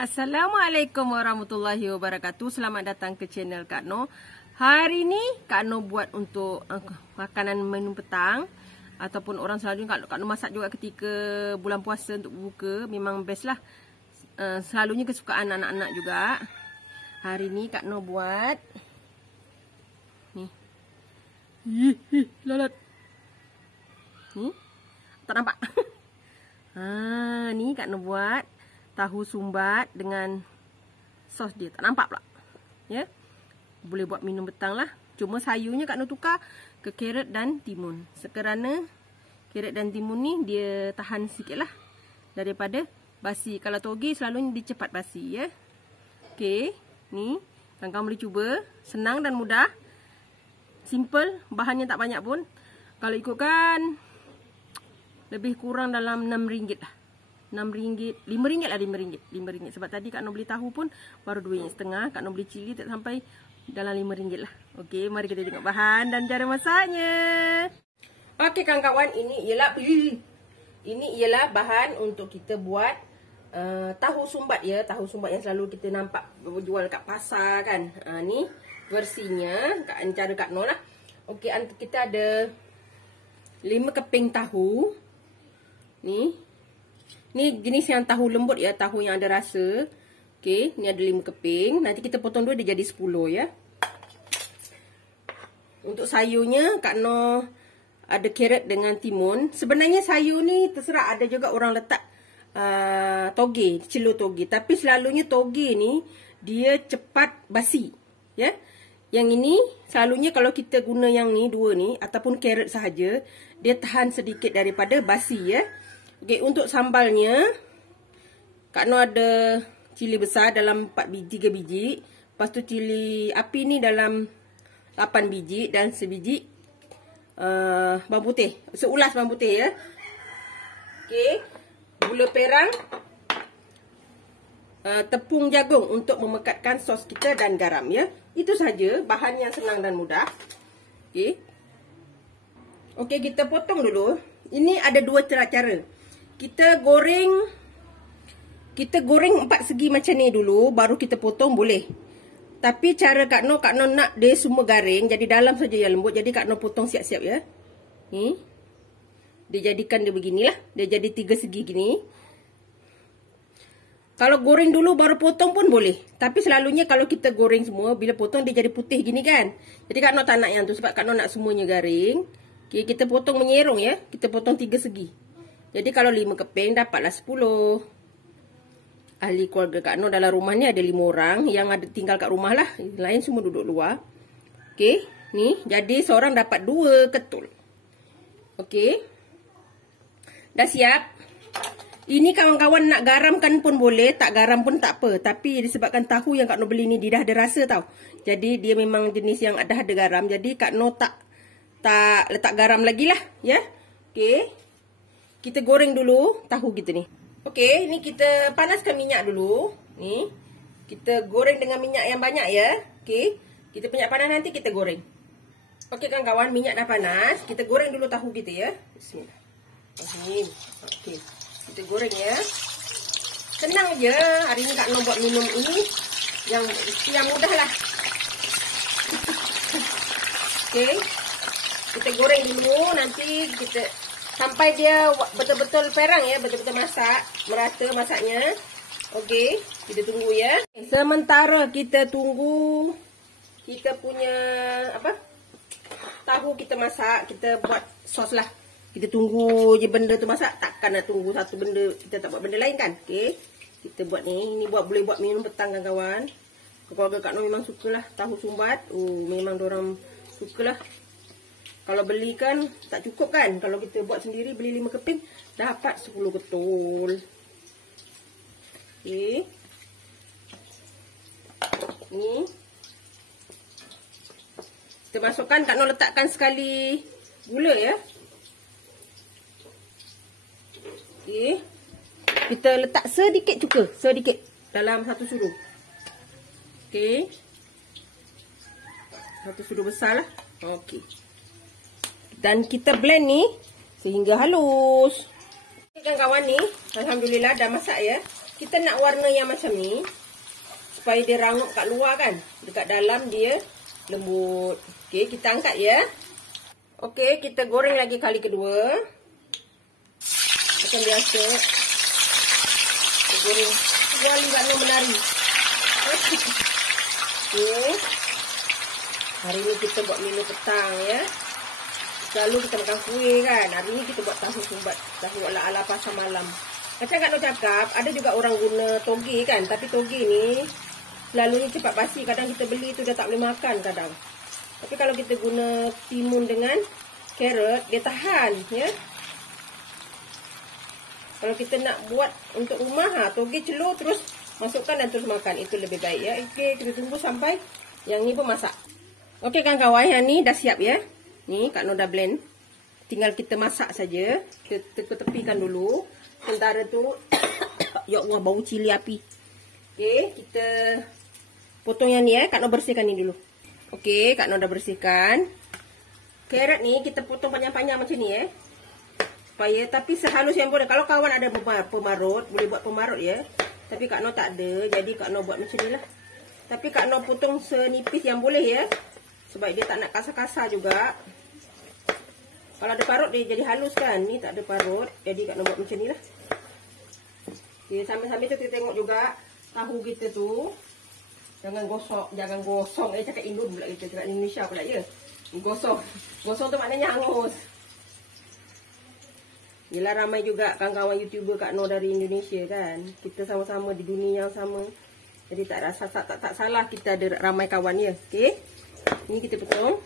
Assalamualaikum warahmatullahi wabarakatuh. Selamat datang ke channel Kak Noh. Hari ni Kak Noh buat untuk makanan menu petang. Ataupun orang selalu Kak Noh masak juga ketika bulan puasa untuk buka. Memang best lah. Selalunya kesukaan anak-anak juga. Hari ni Kak Noh buat ni. Lalat. Ni. Tak nampak. Ni Kak Noh buat tahu sumbat dengan sos dia. Tak nampak pula. Ya. Boleh buat minum petang lah. Cuma sayurnya Kak Noh tukar ke carrot dan timun. Sekerana carrot dan timun ni dia tahan sikit lah daripada basi. Kalau toge selalunya dia cepat basi ya. Okey. Ni. Kawan-kawan boleh cuba. Senang dan mudah. Simple. Bahannya tak banyak pun. Kalau ikutkan lebih kurang dalam RM6 lah. RM6, RM5 lah, RM5. Sebab tadi Kak Noh beli tahu pun baru RM2.5. Kak Noh beli cili tak sampai dalam RM5 lah. Okey, mari kita tengok bahan dan cara masaknya. Okey kawan-kawan, ini ialah bahan untuk kita buat tahu sumbat ya. Tahu sumbat yang selalu kita nampak jual kat pasar kan. Ni versinya, cara Kak Noh lah. Okey, kita ada 5 keping tahu. Ni jenis yang tahu lembut ya, tahu yang ada rasa. Okey, ni ada 5 keping. Nanti kita potong 2 dia jadi 10 ya. Untuk sayurnya Kak Noh ada carrot dengan timun. Sebenarnya sayur ni terserah, ada juga orang letak toge, celur toge. Tapi selalunya toge ni dia cepat basi ya. Yang ini selalunya kalau kita guna yang ni dua ni ataupun carrot sahaja, dia tahan sedikit daripada basi ya. Okey, untuk sambalnya Kak Noh ada cili besar dalam 3 biji. Lepas tu cili api ni dalam 8 biji dan sebiji bawang putih. Seulas bawang putih ya. Okey, gula perang, tepung jagung untuk memekatkan sos kita dan garam ya. Itu saja, bahan yang senang dan mudah. Okey. Okey, kita potong dulu. Ini ada 2 cara. Kita goreng 4 segi macam ni dulu, baru kita potong boleh. Tapi cara Kak Noh nak dia semua garing, jadi dalam saja yang lembut. Jadi Kak Noh potong siap-siap ya. Ni. Dia jadikan dia beginilah. Dia jadi 3 segi gini. Kalau goreng dulu baru potong pun boleh. Tapi selalunya kalau kita goreng semua, bila potong dia jadi putih gini kan. Jadi Kak Noh tak nak yang tu sebab Kak Noh nak semuanya garing. Okay, kita potong menyerong ya. Kita potong 3 segi. Jadi kalau 5 keping dapatlah 10. Ahli keluarga Kak Noh dalam rumah ni ada 5 orang. Yang ada tinggal kat rumah lah. Lain semua duduk luar. Okey. Ni. Jadi seorang dapat 2 ketul. Okey. Dah siap. Ini kawan-kawan nak garamkan pun boleh. Tak garam pun tak apa. Tapi disebabkan tahu yang Kak Noh beli ni dia dah ada rasa tau. Jadi dia memang jenis yang ada garam. Jadi Kak Noh tak letak garam lagi lah. Ya. Okey. Kita goreng dulu tahu kita ni. Okey, ni kita panaskan minyak dulu. Ni. Kita goreng dengan minyak yang banyak ya. Okey. Kita minyak panas nanti kita goreng. Okey kawan-kawan, minyak dah panas. Kita goreng dulu tahu kita ya. Bismillah. Okey. Kita goreng ya. Senang je. Hari ni Kak Noh buat minum ini yang mudah lah. Okey. Kita goreng dulu, nanti kita sampai dia betul-betul perang ya, betul-betul masak, merata masaknya. Okey, kita tunggu ya. Sementara kita tunggu kita punya tahu kita masak, kita buat sos lah. Kita tunggu je benda tu masak, takkan nak tunggu satu benda, kita tak buat benda lain kan. Okey. Kita buat ni, boleh buat minum petang kawan-kawan. Keluarga Kak Noh memang sukalah tahu sumbat. Memang diorang sukalah. Kalau beli kan tak cukup kan. Kalau kita buat sendiri beli 5 keping dapat 10 ketul. Okey. Ni. Kita masukkan, Kak Noh letakkan sekali gula ya. Okey. Kita letak sedikit cuka, sedikit dalam satu sudu. Okey. Satu sudu besar lah. Okey. Dan kita blend ni sehingga halus. Kawan-kawan ni, alhamdulillah dah masak ya. kita nak warna yang macam ni supaya dia rangup kat luar kan. Dekat dalam dia lembut. Okey, kita angkat ya. Okey, kita goreng lagi kali kedua. Macam biasa. Kita goreng kali warna menari. Okey. Hari ni kita buat menu petang ya. Selalu kita makan kuih kan. Hari ni kita buat tahu sumbat, tahu ala-ala pasar malam. Macam Kak Noh cakap, ada juga orang guna toge kan. Tapi toge ni selalunya cepat basi. Kadang kita beli tu dah tak boleh makan kadang. Tapi kalau kita guna timun dengan carrot, dia tahan ya. Kalau kita nak buat untuk rumah, toge celur terus masukkan dan terus makan. Itu lebih baik ya. Okey, kita tunggu sampai yang ni pun masak. Okey kawan-kawan, yang ni dah siap ya. Ni Kak Noh dah blend. Tinggal kita masak saja. Kita tepikan dulu. Sementara tu ya Allah, bau cili api. Okey, kita potong yang ni Kak Noh bersihkan ni dulu. Okey, Kak Noh dah bersihkan. Carrot ni kita potong panjang-panjang macam ni supaya, tapi sehalus yang boleh. Kalau kawan ada pemarut, boleh buat pemarut ya. Tapi Kak Noh tak ada, jadi Kak Noh buat macam ni lah. Tapi Kak Noh potong senipis yang boleh ya. Sebab dia tak nak kasar-kasar juga. Kalau ada parut dia jadi halus kan. Ni tak ada parut, jadi Kak Noh buat macam ni lah. Okay, sambil-sambil tu kita tengok juga tahu kita tu. Jangan gosok, cakap Indo pula kita, cakap Indonesia pula ya. Gosok tu maknanya hangus. Yelah, ramai juga kawan-kawan YouTuber Kak Noh dari Indonesia kan. Kita sama-sama di dunia yang sama. Jadi tak rasa tak salah kita ada ramai kawan ya. Okey. Ni kita potong.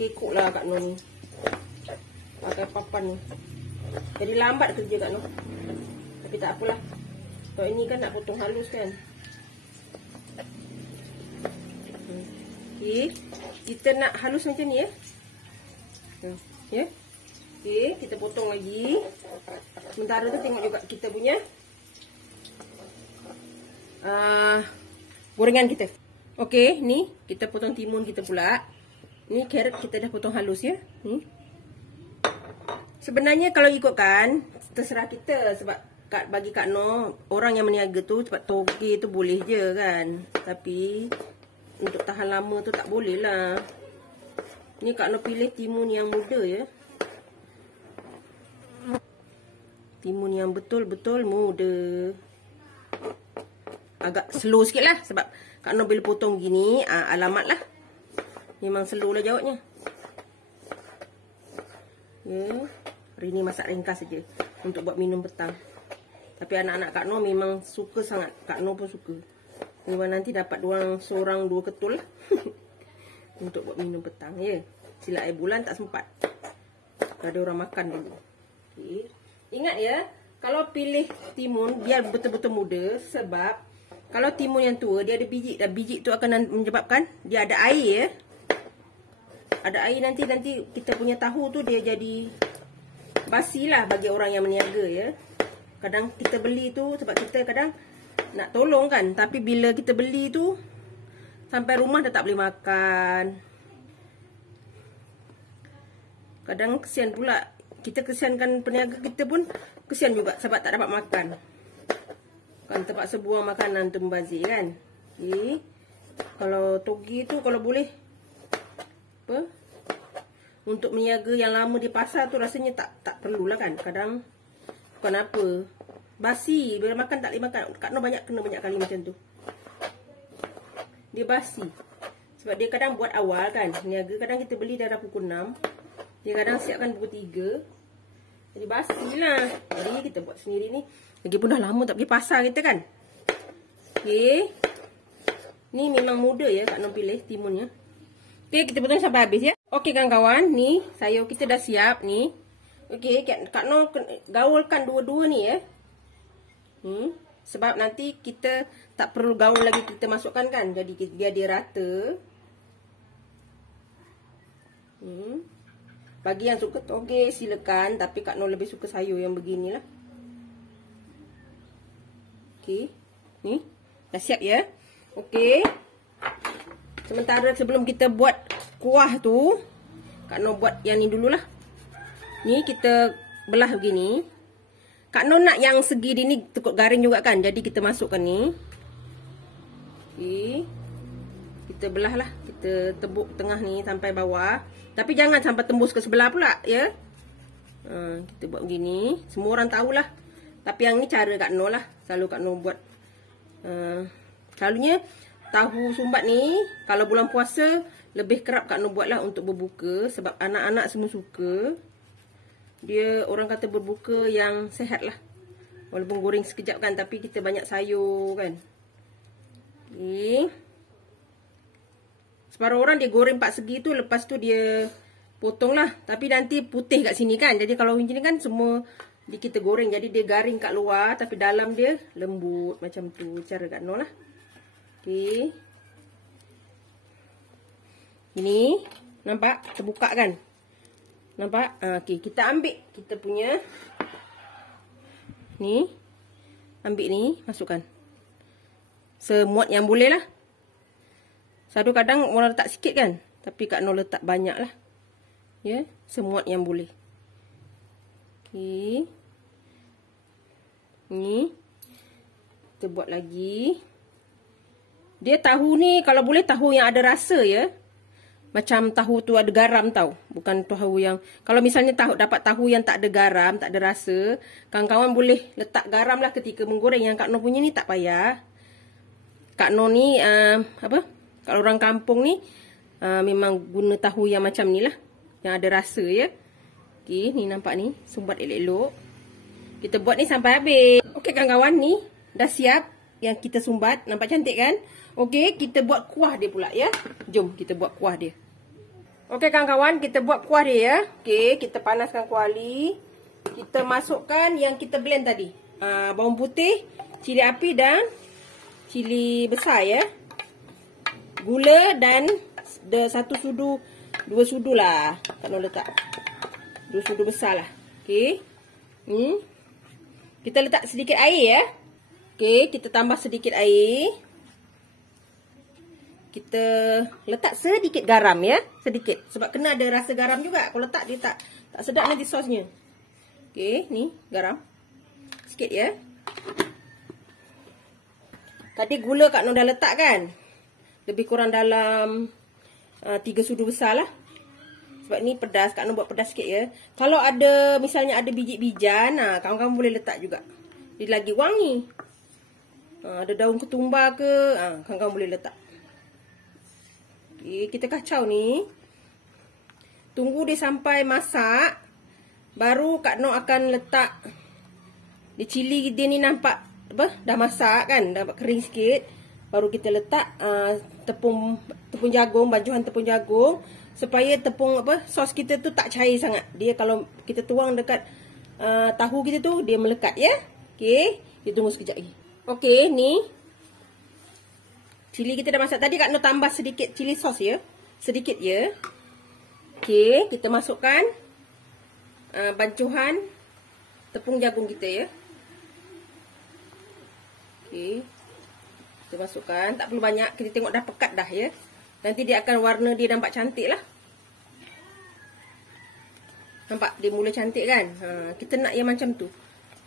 Kekok lah Kak Noh ni. Pakai papan ni. Jadi lambat kerja Kak Noh. Tapi tak apalah. Kalau ini kan nak potong halus kan. Okey. Kita nak halus macam ni ya. Ya. Okey, kita potong lagi. Sementara tu tengok juga kita punya gorengan kita. Okey, ni kita potong timun kita pula. Ni carrot kita dah potong halus ya. Ni. Sebenarnya kalau ikutkan terserah kita, sebab bagi Kak Noh, orang yang meniaga tu sebab toge tu boleh je kan. Tapi untuk tahan lama tu tak boleh lah. Ni Kak Noh pilih timun yang muda ya. Timun yang betul-betul muda. Agak slow sikit lah. Sebab Kak Noh bila potong gini, alamat lah. Memang slow lah jawabnya. Ya. Hari ni masak ringkas saja. Untuk buat minum petang. Tapi anak-anak Kak Noh memang suka sangat. Kak Noh pun suka. Memang nanti dapat seorang dua ketul lah. Untuk buat minum petang ya. Sila air bulan tak sempat. Ada orang makan dulu. Okay. Ingat ya, kalau pilih timun biar betul-betul muda. Sebab kalau timun yang tua dia ada biji, dan biji tu akan menyebabkan dia ada air ya. Ada air, nanti kita punya tahu tu dia jadi basi lah bagi orang yang meniaga ya. Kadang kita beli tu sebab kita kadang nak tolong kan. Tapi bila kita beli tu sampai rumah dah tak boleh makan. Kadang kesian pula. Kita kesiankan peniaga kita pun kesian juga sebab tak dapat makan. Kan terpaksa buang makanan tu membazir kan. Okay. Kalau toge tu kalau boleh apa? Untuk meniaga yang lama di pasar tu rasanya tak perlulah kan. Kadang bukan apa. Basi. Bila makan tak boleh makan. Kak Noh kena banyak kali macam tu. Dia basi. Sebab dia kadang buat awal kan. Niaga kadang kita beli dah pukul 6. Dia kadang siapkan pukul 3. Jadi basi lah. Jadi kita buat sendiri ni. Lagipun dah lama tak pergi pasar kita kan. Okay. Ni memang muda ya Kak Noh pilih timunnya. Okay, kita potong sampai habis ya. Okay kawan-kawan. Ni sayur kita dah siap ni. Okay, Kak Noh gaulkan dua-dua ni ya. Sebab nanti kita tak perlu gaul lagi kita masukkan kan. Jadi biar dia rata. Bagi yang suka toge silakan. Tapi Kak Noh lebih suka sayur yang beginilah. Okey. Ni. Dah siap ya. Okey. Sementara sebelum kita buat kuah tu. Kak Noh buat yang ni dululah. Ni kita belah begini. Kak Non nak yang segi dia ni cukup garing juga kan. Jadi kita masukkan ni. Okey. Kita belah lah. Kita tebuk tengah ni sampai bawah. Tapi jangan sampai tembus ke sebelah pula ya. Kita buat begini. Semua orang tahulah. Tapi yang ni cara Kak Non lah. Selalu Kak Non buat. Selalunya tahu sumbat ni kalau bulan puasa lebih kerap Kak Non buat lah untuk berbuka. Sebab anak-anak semua suka. Dia orang kata berbuka yang sehat lah. Walaupun goreng sekejap kan. Tapi kita banyak sayur kan. Okay. Separuh orang dia goreng 4 segi tu. Lepas tu dia potong lah. Tapi nanti putih kat sini kan. Jadi kalau macam ni kan semua kita goreng. Jadi dia garing kat luar. Tapi dalam dia lembut. Macam tu cara Kak Non lah. Okay. Ini. Nampak? Terbuka kan? Nampak? Okay. Kita ambil kita punya. Ni. Ambil ni. Masukkan. Semuat yang boleh lah. Satu kadang orang letak sikit kan. Tapi Kak Non letak banyak lah. Ya. Semuat yang boleh. Okay. Ni. Kita buat lagi. Dia tahu ni kalau boleh tahu yang ada rasa ya. Macam tahu tu ada garam tau. Bukan tahu yang... Kalau misalnya dapat tahu yang tak ada garam, tak ada rasa. Kawan-kawan boleh letak garam lah ketika menggoreng. Yang Kak Non punya ni tak payah. Kak Non ni, kalau orang kampung ni, memang guna tahu yang macam ni lah. Yang ada rasa ya. Okey, ni nampak ni. Sumbat elok-elok. Kita buat ni sampai habis. Okey kawan-kawan, ni dah siap. Yang kita sumbat. Nampak cantik kan? Okey, kita buat kuah dia pula ya. Jom kita buat kuah dia. Okey kawan-kawan, kita buat kuah dia ya. Okey, kita panaskan kuali. Kita masukkan yang kita blend tadi. Bawang putih, cili api dan cili besar ya. Gula dan 1 sudu, 2 sudu lah. Kalau letak 2 sudu besar lah. Okey. Kita letak sedikit air ya. Okey, kita tambah sedikit air. Kita letak sedikit garam ya. Sedikit. Sebab kena ada rasa garam juga. Kalau letak dia tak sedap nanti sosnya. Okey, ni garam. Sikit ya. Tadi gula Kak Non dah letak kan. Lebih kurang dalam 3 sudu besar lah. Sebab ni pedas. Kak Non buat pedas sikit ya. Kalau ada misalnya ada biji-bijian. Kawan-kawan boleh letak juga. Dia lagi wangi. Ada daun ketumbar ke. Kawan-kawan boleh letak. Okay, kita kacau ni. Tunggu dia sampai masak. Baru Kak Non akan letak. Dia cili dia ni nampak dah masak kan. Dah kering sikit. Baru kita letak tepung jagung. Bajuhan tepung jagung. Supaya sos kita tu tak cair sangat. Dia kalau kita tuang dekat tahu kita tu. Dia melekat ya. Okay. Kita tunggu sekejap lagi. Okay ni. Cili kita dah masak. Tadi Kak Non tambah sedikit cili sos ya. Sedikit ya. Okey, kita masukkan bancuhan tepung jagung kita ya. Okey. Kita masukkan. Tak perlu banyak. Kita tengok dah pekat dah ya. Nanti dia akan warna dia nampak cantik lah. Nampak? Dia mula cantik kan? Kita nak yang macam tu.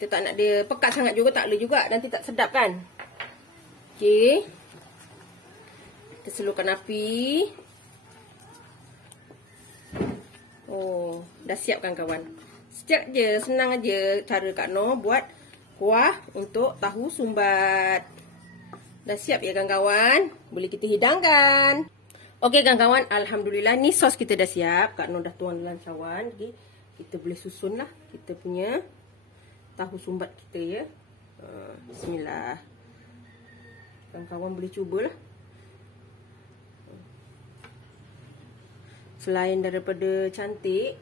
Kita tak nak dia pekat sangat juga. Tak boleh juga. Nanti tak sedap kan? Okey. Kita slowkan api. Oh, dah siap kan kawan? Sekejap je, senang aja cara Kak Non buat kuah untuk tahu sumbat. Dah siap ya kawan-kawan? Boleh kita hidangkan. Okey kawan-kawan, alhamdulillah ni sos kita dah siap. Kak Non dah tuang dalam cawan. Jadi kita boleh susun lah kita punya tahu sumbat kita ya. Bismillah. Kawan-kawan boleh cubalah. Selain daripada cantik,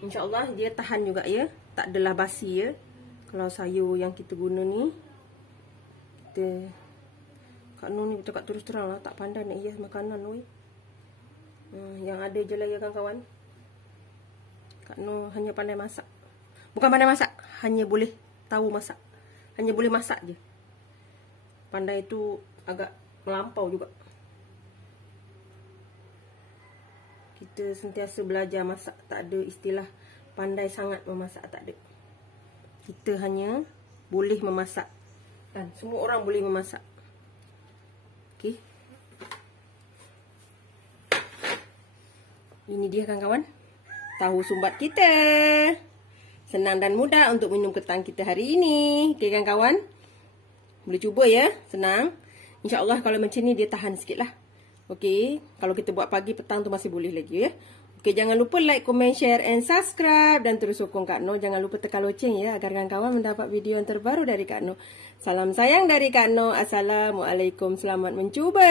insya-Allah dia tahan juga ya. Tak adalah basi ya. Kalau sayur yang kita guna ni, Kak Non ni cakap terus terang lah, tak pandai nak hias makanan oi. Yang ada je lah ya kawan-kawan. Kak Non hanya pandai masak. Bukan pandai masak, hanya boleh tahu masak. Hanya boleh masak je. Pandai tu agak melampau juga. Kita sentiasa belajar masak. Tak ada istilah pandai sangat memasak. Tak ada. kita hanya boleh memasak. Dan semua orang boleh memasak. Okey. Ini dia kawan-kawan, tahu sumbat kita. Senang dan mudah untuk minum petang kita hari ini. Okey kawan-kawan, boleh cuba ya, senang. InsyaAllah kalau macam ni dia tahan sikit lah. Okey, kalau kita buat pagi petang tu masih boleh lagi ya. Okey, jangan lupa like, comment, share and subscribe. Dan terus sokong Kak Noh. Jangan lupa tekan loceng ya, agar kawan-kawan mendapat video yang terbaru dari Kak Noh. Salam sayang dari Kak Noh. Assalamualaikum, selamat mencuba.